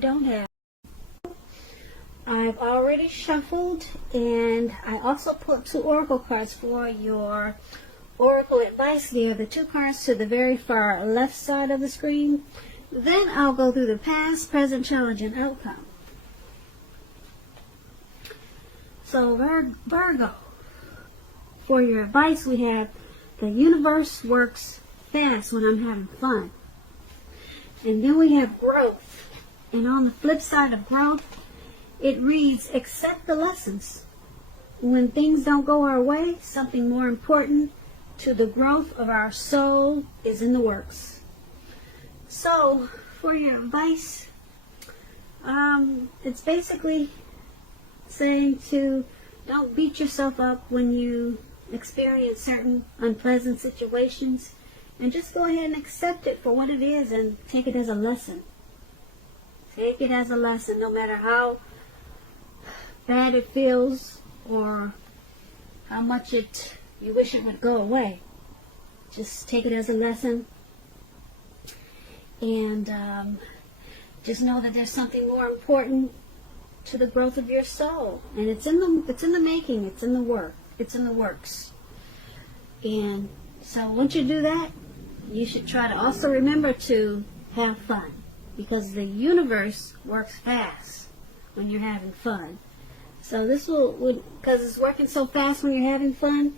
Don't have. I've already shuffled, and I also put 2 oracle cards for your oracle advice there, the 2 cards to the very far left side of the screen. Then I'll go through the past, present, challenge, and outcome. So Virgo, for your advice we have, the universe works fast when I'm having fun. And then we have growth. And on the flip side of growth, it reads, accept the lessons. When things don't go our way, something more important to the growth of our soul is in the works. So, for your advice, it's basically saying to don't beat yourself up when you experience certain unpleasant situations, and just go ahead and accept it for what it is and take it as a lesson. Take it as a lesson, no matter how bad it feels or how much you wish it would go away. Just take it as a lesson, and just know that there's something more important to the growth of your soul, and it's in the making, it's in the works. And so once you do that, you should try to also remember to have fun, because the universe works fast when you're having fun. So this will, because it's working so fast when you're having fun,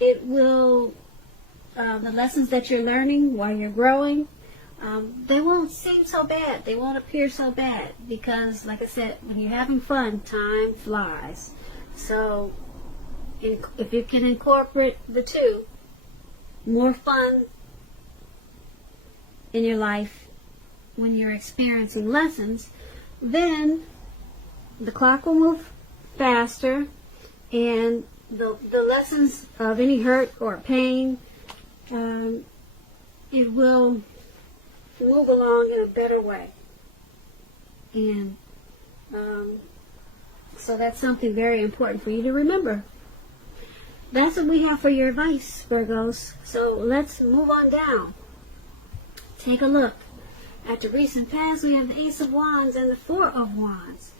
it will, the lessons that you're learning while you're growing, they won't seem so bad. They won't appear so bad, because, like I said, when you're having fun, time flies. So if you can incorporate the 2, more fun in your life when you're experiencing lessons, then the clock will move faster, and the lessons of any hurt or pain, it will move along in a better way. And so that's something very important for you to remember. That's what we have for your advice, Virgos. So let's move on down. Take a look. At the recent past, we have the Ace of Wands and the 4 of Wands.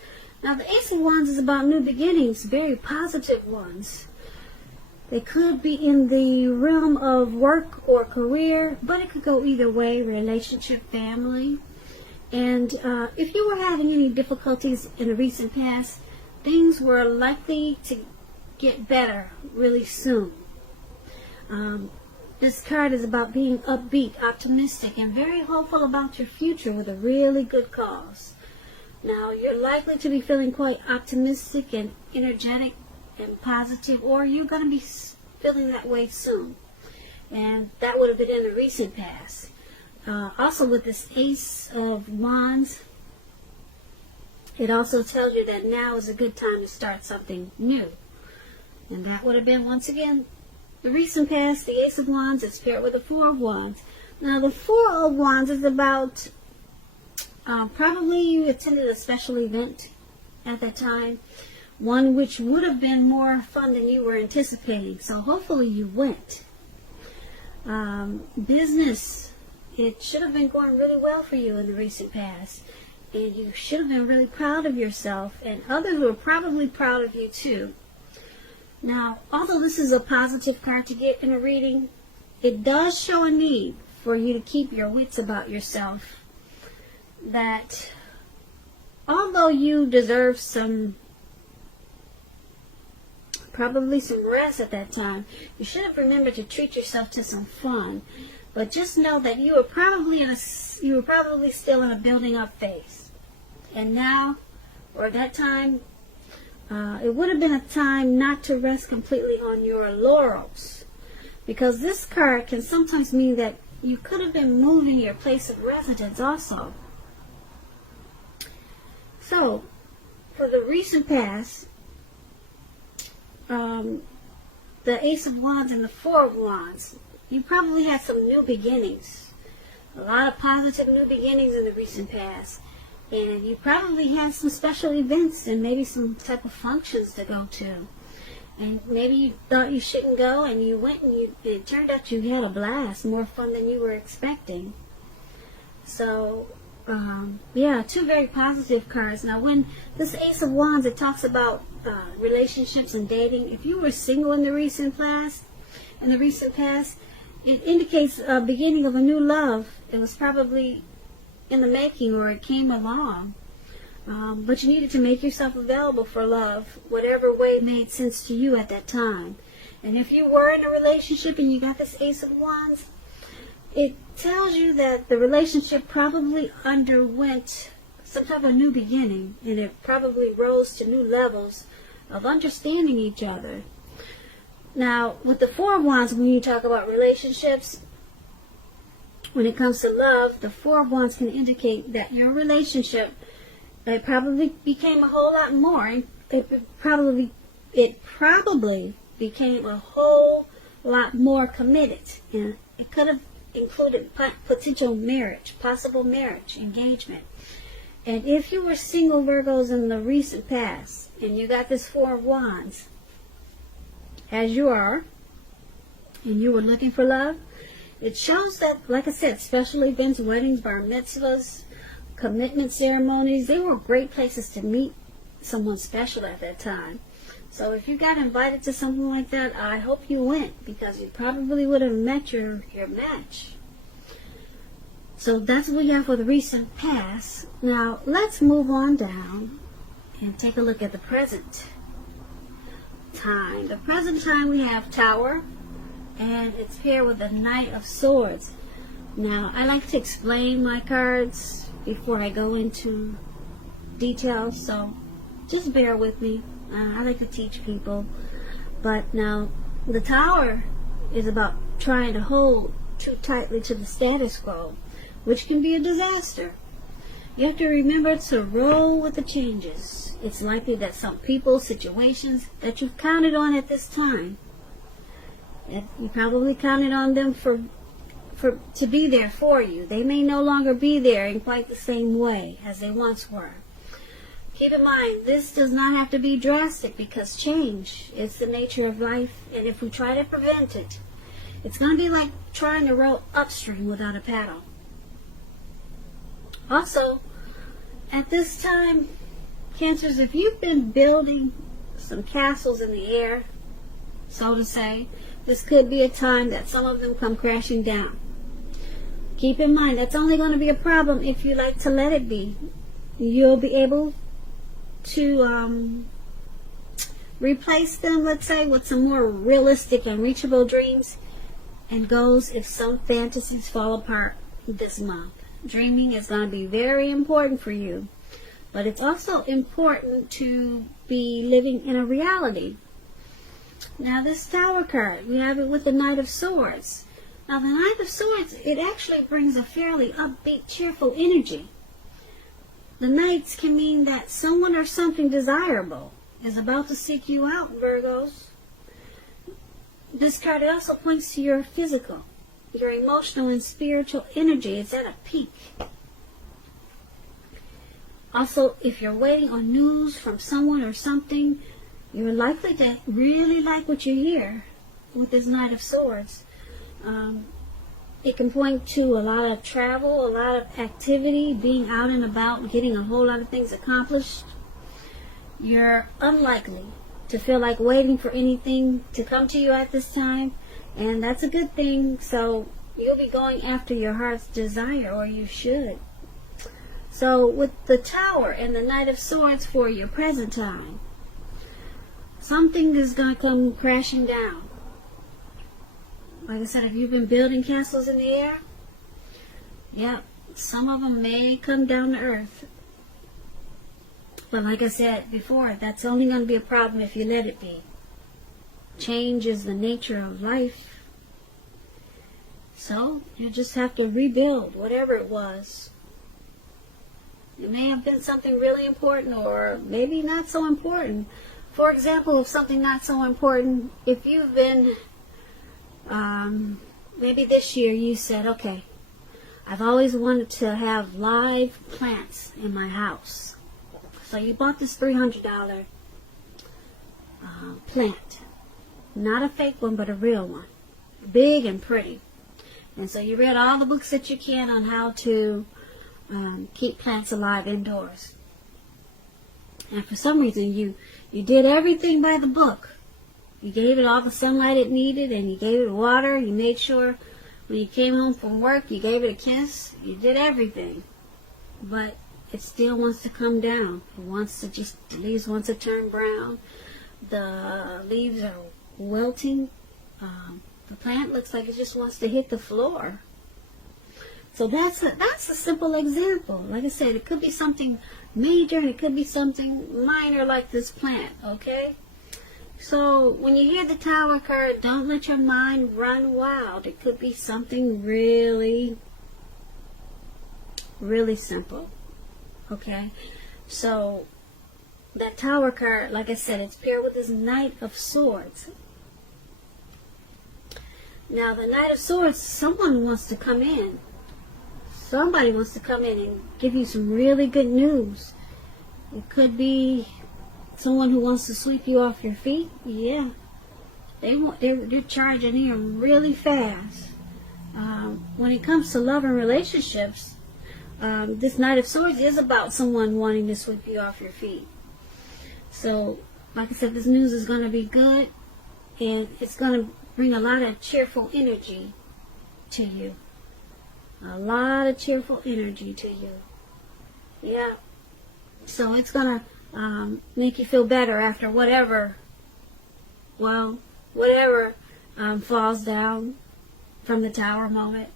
Now, the Ace of Wands is about new beginnings, very positive ones. They could be in the realm of work or career, but it could go either way, relationship, family. And if you were having any difficulties in the recent past, things were likely to get better really soon. This card is about being upbeat, optimistic, and very hopeful about your future with a really good cause. Now, you're likely to be feeling quite optimistic and energetic and positive, or you're going to be feeling that way soon. And that would have been in the recent past. Also, with this Ace of Wands, it also tells you that now is a good time to start something new. And that would have been, once again, the recent past, the Ace of Wands. It's paired with the 4 of Wands. Now, the 4 of Wands is about probably you attended a special event at that time, one which would have been more fun than you were anticipating. So hopefully you went. Business, it should have been going really well for you in the recent past, and you should have been really proud of yourself, and others were probably proud of you too. Now, although this is a positive card to get in a reading, it does show a need for you to keep your wits about yourself. That although you deserve probably some rest at that time, you should have remembered to treat yourself to some fun. But just know that you were probably still in a building up phase. And now, or at that time, it would have been a time not to rest completely on your laurels, because this card can sometimes mean that you could have been moving your place of residence also. So, for the recent past, the Ace of Wands and the 4 of Wands, you probably had some new beginnings, a lot of positive new beginnings in the recent past. And you probably had some special events and maybe some type of functions to go to. And maybe you thought you shouldn't go, and you went, and it turned out you had a blast, more fun than you were expecting. So Yeah, two very positive cards. Now, when this Ace of Wands, it talks about relationships and dating. If you were single in the recent past, it indicates a beginning of a new love. It was probably in the making, or it came along. But you needed to make yourself available for love, whatever way made sense to you at that time. And if you were in a relationship and you got this Ace of Wands, it tells you that the relationship probably underwent some type of new beginning, and it probably rose to new levels of understanding each other. Now, with the Four of Wands, when you talk about relationships, when it comes to love, the Four of Wands can indicate that your relationship, it probably became a whole lot more. It probably became a whole lot more committed. And it could have included potential marriage, possible marriage, engagement. And if you were single, Virgos, in the recent past, and you got this Four of Wands, as you are, and you were looking for love, it shows that, like I said, special events, weddings, bar mitzvahs, commitment ceremonies, they were great places to meet someone special at that time. So if you got invited to something like that, I hope you went, because you probably would have met your match. So that's what we got for the recent past. Now let's move on down and take a look at the present time. The present time, we have Tower, and it's paired with the Knight of Swords. Now, I like to explain my cards before I go into details, so just bear with me. I like to teach people. But now, the Tower is about trying to hold too tightly to the status quo, which can be a disaster. You have to remember to roll with the changes. It's likely that some people, situations that you've counted on at this time, that you probably counted on them to be there for you, they may no longer be there in quite the same way as they once were. Keep in mind, this does not have to be drastic, because change is the nature of life, and if we try to prevent it, it's going to be like trying to row upstream without a paddle. Also, at this time, Cancers, if you've been building some castles in the air, so to say, this could be a time that some of them come crashing down. Keep in mind, that's only going to be a problem if you like to let it be. You'll be able to replace them, let's say, with some more realistic and reachable dreams and goals if some fantasies fall apart this month. Dreaming is going to be very important for you, but it's also important to be living in a reality. Now, this Tower card, we have it with the Knight of Swords. Now, the Knight of Swords, it actually brings a fairly upbeat, cheerful energy. The Knights can mean that someone or something desirable is about to seek you out, Virgos. This card also points to your physical, your emotional and spiritual energy. It's at a peak. Also, if you're waiting on news from someone or something, you're likely to really like what you hear with this Knight of Swords. It can point to a lot of travel, a lot of activity, being out and about, getting a whole lot of things accomplished. You're unlikely to feel like waiting for anything to come to you at this time, and that's a good thing. So you'll be going after your heart's desire, or you should. So with the Tower and the Knight of Swords for your present time, something is going to come crashing down. Like I said, if you've been building castles in the air, yeah, some of them may come down to earth. But like I said before, that's only going to be a problem if you let it be. Change is the nature of life. So you just have to rebuild whatever it was. It may have been something really important, or maybe not so important. For example, if something not so important, if you've been, maybe this year you said, okay, I've always wanted to have live plants in my house. So you bought this $300 plant. Not a fake one, but a real one. Big and pretty. And so you read all the books that you can on how to keep plants alive indoors. And for some reason, you did everything by the book. You gave it all the sunlight it needed, and you gave it water. You made sure when you came home from work, you gave it a kiss. You did everything. But it still wants to come down. The leaves want to turn brown. The leaves are wilting. The plant looks like it just wants to hit the floor. So that's a simple example. Like I said, it could be something major and it could be something minor like this plant, okay? So when you hear the Tower card, don't let your mind run wild. It could be something really, really simple, okay? So that Tower card, like I said, it's paired with this Knight of Swords. Now the Knight of Swords, someone wants to come in. Somebody wants to come in and give you some really good news. It could be someone who wants to sweep you off your feet. Yeah, they're charging in really fast. When it comes to love and relationships, this Knight of Swords is about someone wanting to sweep you off your feet. So, like I said, this news is going to be good, and it's going to bring a lot of cheerful energy to you. A lot of cheerful energy to you. Yeah. So it's going to make you feel better after whatever falls down from the Tower moment.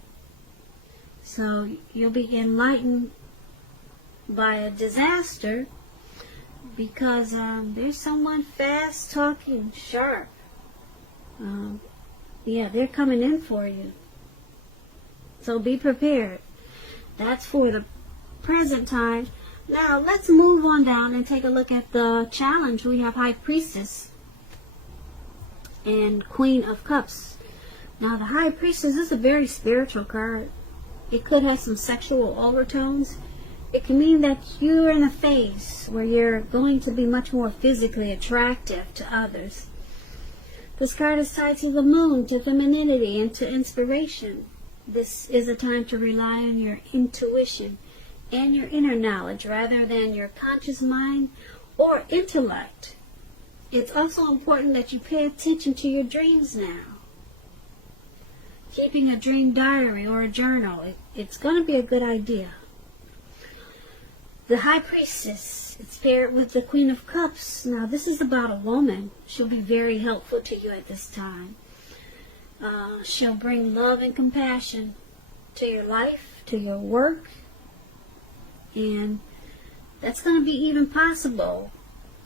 So you'll be enlightened by a disaster because there's someone fast talking, sharp. Yeah, they're coming in for you. So be prepared. That's for the present time. Now let's move on down and take a look at the challenge. We have High Priestess and Queen of Cups. Now the High Priestess is a very spiritual card. It could have some sexual overtones. It can mean that you're in a phase where you're going to be much more physically attractive to others. This card is tied to the moon, to femininity, and to inspiration. This is a time to rely on your intuition and your inner knowledge rather than your conscious mind or intellect. It's also important that you pay attention to your dreams now. Keeping a dream diary or a journal, it's going to be a good idea. The High Priestess, it's paired with the Queen of Cups. Now this is about a woman. She'll be very helpful to you at this time. She'll bring love and compassion to your life, to your work, and that's going to be even possible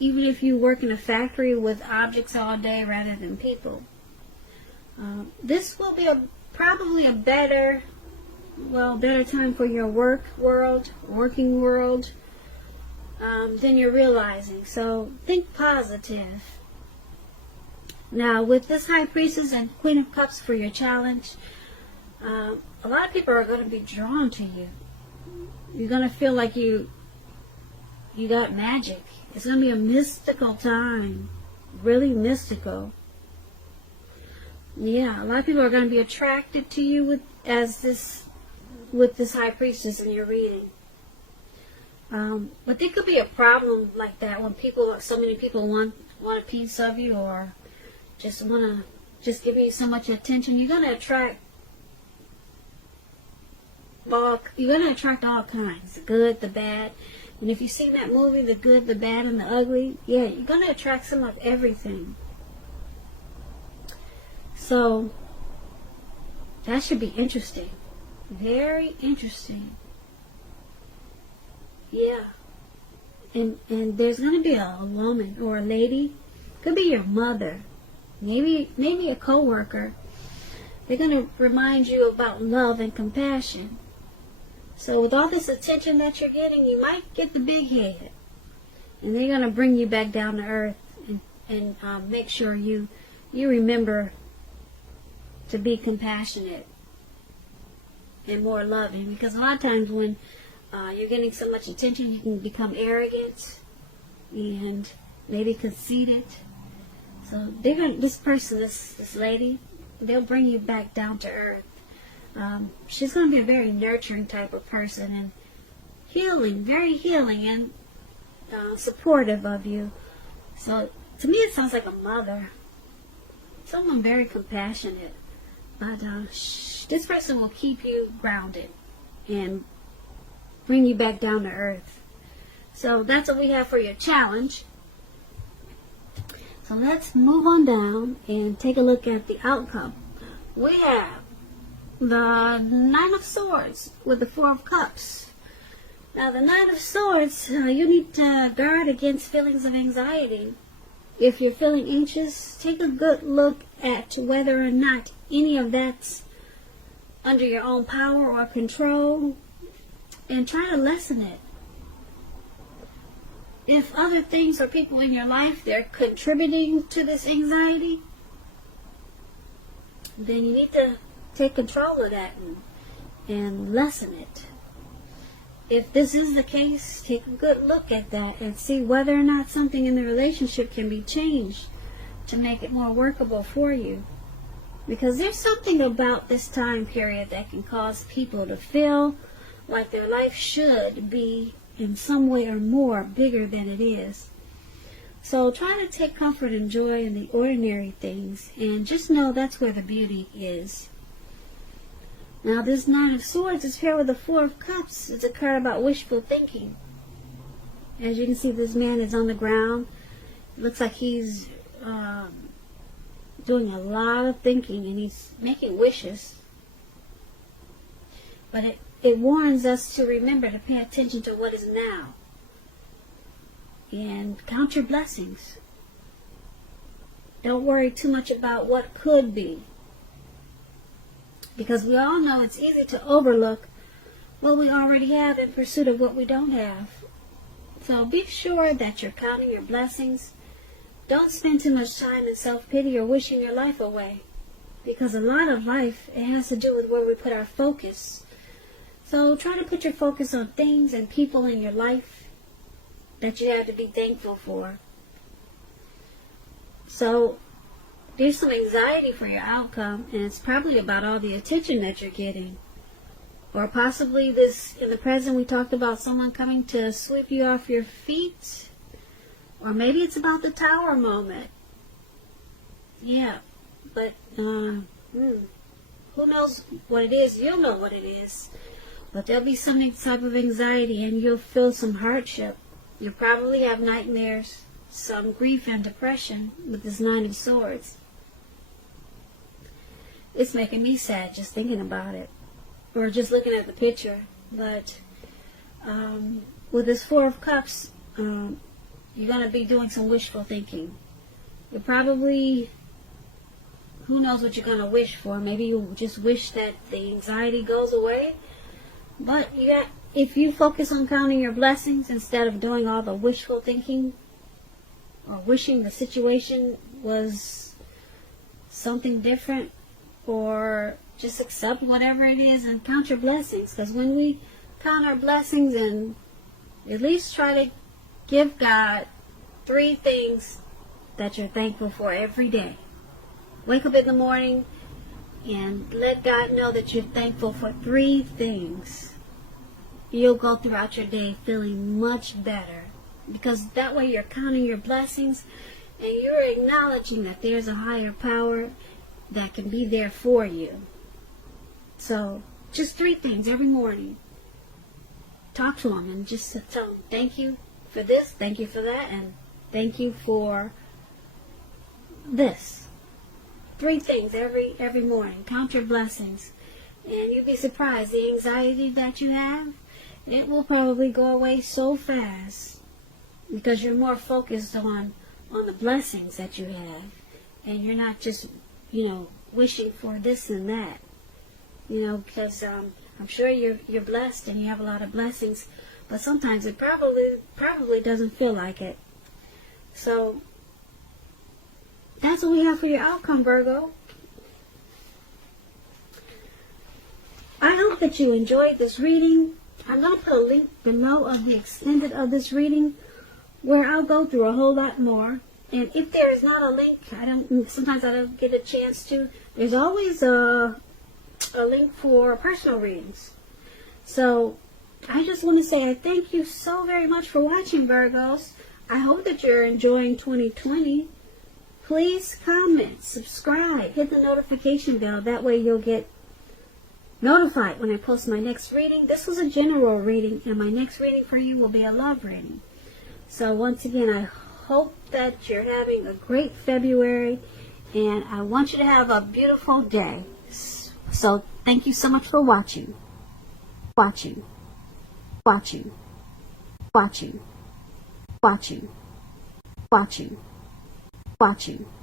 even if you work in a factory with objects all day rather than people. This will be probably a better time for your working world than you're realizing. So think positive. Now, with this High Priestess and Queen of Cups for your challenge, a lot of people are going to be drawn to you. You're going to feel like you got magic. It's going to be a mystical time. Really mystical. Yeah, a lot of people are going to be attracted to you with this High Priestess in your reading. But there could be a problem like that when so many people want a piece of you or just want to give you so much attention. You're going to attract all kinds, the good, the bad. And if you've seen that movie, The Good, the Bad, and the Ugly, yeah, you're going to attract some of everything. So that should be interesting. Very interesting. Yeah. And there's going to be a woman or a lady. Could be your mother. Maybe a co-worker. They're going to remind you about love and compassion. So with all this attention that you're getting, you might get the big head. And they're going to bring you back down to earth and make sure you remember to be compassionate and more loving. Because a lot of times when you're getting so much attention, you can become arrogant and maybe conceited. So this lady, they'll bring you back down to earth. She's going to be a very nurturing type of person, healing, very healing and supportive of you. So to me it sounds like a mother, someone very compassionate. But this person will keep you grounded and bring you back down to earth. So that's what we have for your challenge. So let's move on down and take a look at the outcome. We have the Nine of Swords with the Four of Cups. Now the Nine of Swords, you need to guard against feelings of anxiety. If you're feeling anxious, take a good look at whether or not any of that's under your own power or control, and try to lessen it. If other things or people in your life, they're contributing to this anxiety, then you need to take control of that and lessen it. If this is the case, take a good look at that and see whether or not something in the relationship can be changed to make it more workable for you. Because there's something about this time period that can cause people to feel like their life should be in some way or more bigger than it is. So try to take comfort and joy in the ordinary things, and just know that's where the beauty is. Now this Nine of Swords is paired with the Four of Cups. It's a card about wishful thinking. As you can see, this man is on the ground. It looks like he's doing a lot of thinking, and he's making wishes. But it warns us to remember to pay attention to what is now. And count your blessings. Don't worry too much about what could be. Because we all know it's easy to overlook what we already have in pursuit of what we don't have. So be sure that you're counting your blessings. Don't spend too much time in self-pity or wishing your life away. Because a lot of life, it has to do with where we put our focus. So try to put your focus on things and people in your life that you have to be thankful for. So there's some anxiety for your outcome, and it's probably about all the attention that you're getting. Or possibly this, in the present, we talked about someone coming to sweep you off your feet. Or maybe it's about the Tower moment. Yeah, but who knows what it is? You'll know what it is. But there'll be some type of anxiety, and you'll feel some hardship. You'll probably have nightmares, some grief and depression with this Nine of Swords. It's making me sad just thinking about it, or just looking at the picture. But with this Four of Cups, you're going to be doing some wishful thinking. You're probably, who knows what you're going to wish for. Maybe you just wish that the anxiety goes away. But if you focus on counting your blessings instead of doing all the wishful thinking or wishing the situation was something different, or just accept whatever it is and count your blessings. Because when we count our blessings and at least try to give God 3 things that you're thankful for every day. Wake up in the morning and let God know that you're thankful for 3 things. You'll go throughout your day feeling much better. Because that way you're counting your blessings and you're acknowledging that there's a higher power that can be there for you. So just 3 things every morning. Talk to him and just tell him, thank you for this, thank you for that, and thank you for this. 3 things every morning. Count your blessings. And you'll be surprised. The anxiety that you have, it will probably go away so fast. Because you're more focused on the blessings that you have. And you're not just, wishing for this and that. Because I'm sure you're blessed and you have a lot of blessings. But sometimes it probably doesn't feel like it. So that's what we have for your outcome, Virgo. I hope that you enjoyed this reading. I'm going to put a link below of the extended of this reading where I'll go through a whole lot more. And if there is not a link, sometimes I don't get a chance to. There's always a link for personal readings. So I just want to say I thank you so very much for watching, Virgos. I hope that you're enjoying 2020. Please comment, subscribe, hit the notification bell. That way you'll get notified when I post my next reading. This was a general reading, and my next reading for you will be a love reading. So once again, I hope that you're having a great February, and I want you to have a beautiful day. So thank you so much for watching. Watching. Watching. Watching. Watching. Watching. Watching.